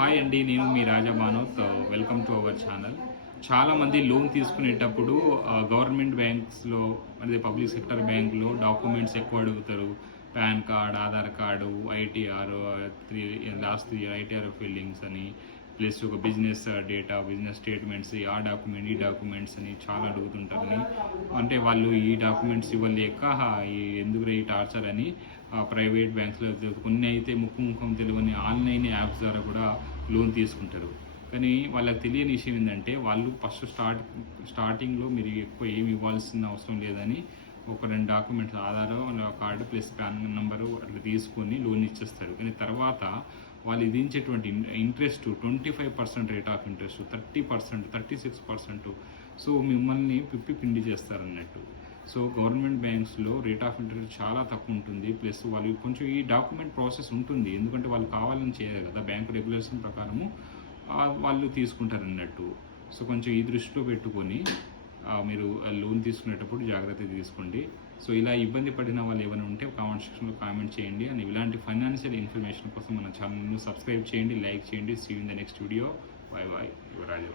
Hi అండి, నేను మీ Raja Banoth. Welcome to our channel. చాలామంది లోన్ తీసుకునేటప్పుడు గవర్నమెంట్ బ్యాంక్స్లో అదే పబ్లిక్ సెక్టర్ బ్యాంకులో డాక్యుమెంట్స్ ఎక్కువ అడుగుతారు. Pan card, Aadhaar card, ITR, last 3 ITR fillings అని, ప్లస్ ఒక బిజినెస్ డేటా, బిజినెస్ స్టేట్మెంట్స్, ఆ డాక్యుమెంట్, ఈ డాక్యుమెంట్స్ అని చాలా అడుగుతుంటారని. అంటే వాళ్ళు ఈ డాక్యుమెంట్స్ ఇవ్వలేక ఎందుకు ఈ టార్చర్ అని ప్రైవేట్ బ్యాంక్స్లో కొన్ని అయితే ముఖం తెలియని ఆన్లైన్ యాప్స్ ద్వారా కూడా లోన్ తీసుకుంటారు. కానీ వాళ్ళకి తెలియని విషయం ఏంటంటే వాళ్ళు ఫస్ట్ స్టార్టింగ్లో మీరు ఎక్కువ ఏమి ఇవ్వాల్సిన అవసరం లేదని ఒక 2 documents, Aadhaar card plus pan number అట్లా తీసుకొని లోన్ ఇచ్చేస్తారు. కానీ తర్వాత వాళ్ళు విధించేటువంటి interest 25% rate of interest, 30%, 36%. So మిమ్మల్ని పిండి చేస్తారన్నట్టు. సో గవర్నమెంట్ బ్యాంక్స్లో రేట్ ఆఫ్ ఇంట్రెస్ట్ చాలా తక్కువ ఉంటుంది. ప్లస్ వాళ్ళు కొంచెం ఈ డాక్యుమెంట్ ప్రాసెస్ ఉంటుంది, ఎందుకంటే వాళ్ళు కావాలని చేయరు కదా, బ్యాంకు రెగ్యులేషన్ ప్రకారము వాళ్ళు తీసుకుంటారన్నట్టు. సో కొంచెం ఈ దృష్టిలో పెట్టుకొని మీరు లోన్ తీసుకునేటప్పుడు జాగ్రత్త తీసుకోండి. సో ఇలా ఇబ్బంది పడిన వాళ్ళు ఏమైనా ఉంటే కామెంట్ సెక్షన్లో కామెంట్ చేయండి. అండ్ ఇలాంటి ఫైనాన్షియల్ ఇన్ఫర్మేషన్ కోసం మన ఛానల్ను సబ్స్క్రైబ్ చేయండి, లైక్ చేయండి. See you in the next video. Bye bye. యువరాజు.